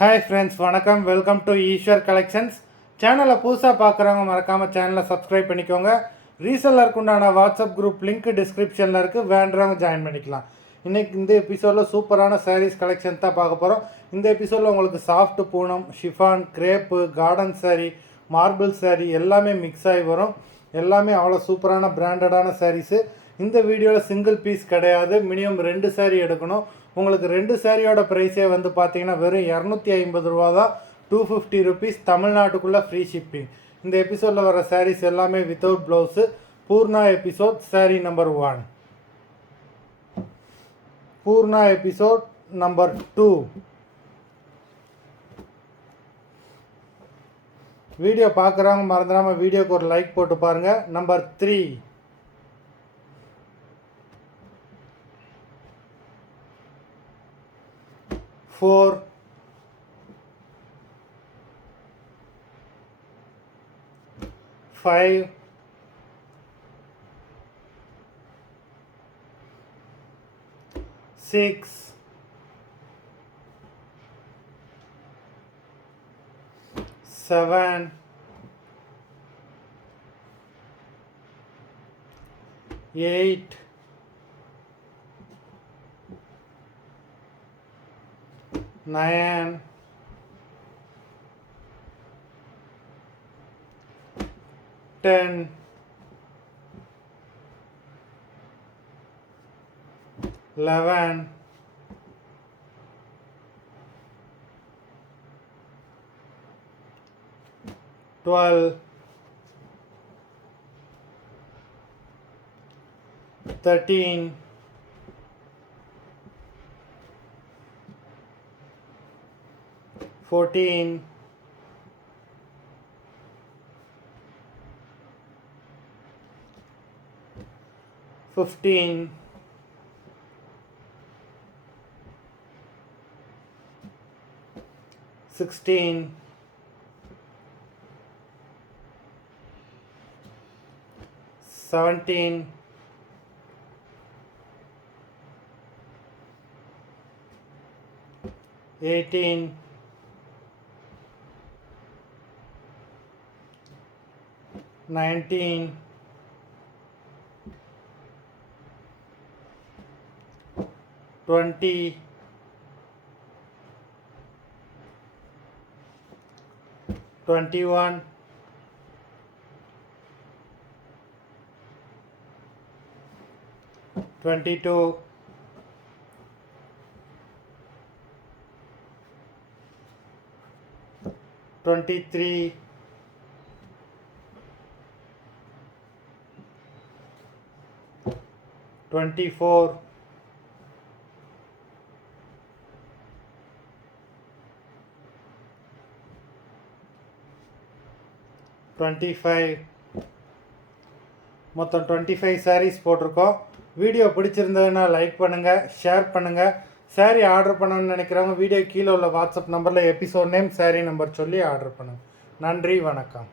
Hi friends, வணக்கம். Welcome to Eswar collections. சேனலை புதுசாக பார்க்குறவங்க மறக்காமல் சேனலை சப்ஸ்கிரைப் பண்ணிக்கோங்க. ரீசெல்லருக்கு உண்டான வாட்ஸ்அப் குரூப் லிங்க் டிஸ்கிரிப்ஷனில் இருக்குது, வேண்டுறவங்க ஜாயின் பண்ணிக்கலாம். இன்றைக்கி இந்த எபிசோடில் சூப்பரான சாரீஸ் கலெக்ஷன் தான் பார்க்க போகிறோம். இந்த எபிசோடில் உங்களுக்கு சாஃப்ட் Poonam, chiffon, crepe, garden sari, மார்பிள் சாரீ எல்லாமே மிக்ஸ் ஆகி வரும். எல்லாமே அவ்வளோ சூப்பரான பிராண்டடான சாரீஸு. இந்த வீடியோவில் சிங்கிள் பீஸ் கிடையாது, மினிமம் 2 சாரீ எடுக்கணும். உங்களுக்கு 2 சாரியோட ப்ரைஸே வந்து பார்த்தீங்கன்னா வெறும் 250 ரூபா தான். 250 ருபீஸ், தமிழ்நாட்டுக்குள்ளே ஃப்ரீ ஷிப்பிங். இந்த எபிசோடில் வர சாரீஸ் எல்லாமே without blouse. Poorna episode sari number 1, Poorna episode number 2. Video பார்க்குறவங்க மறந்துடாமல் வீடியோக்கு ஒரு லைக் போட்டு பாருங்கள். நம்பர் 3, 4, 5, 6, 7, 8, 9, 10, 11, 12, 13, 14, 15, 16, 17, 18, 19, 20, 21, 22, 23, 24, 25, மொத்தம் 25 சாரீஸ் போட்டிருக்கோம். வீடியோ பிடிச்சிருந்ததுன்னா லைக் பண்ணுங்கள், ஷேர் பண்ணுங்கள். சாரீ ஆர்டர் பண்ணணும்னு நினைக்கிறவங்க வீடியோ கீழே உள்ள வாட்ஸ்அப் நம்பரில் எபிசோட் நேம், சாரீ நம்பர் சொல்லி ஆர்டர் பண்ணுங்கள். நன்றி, வணக்கம்.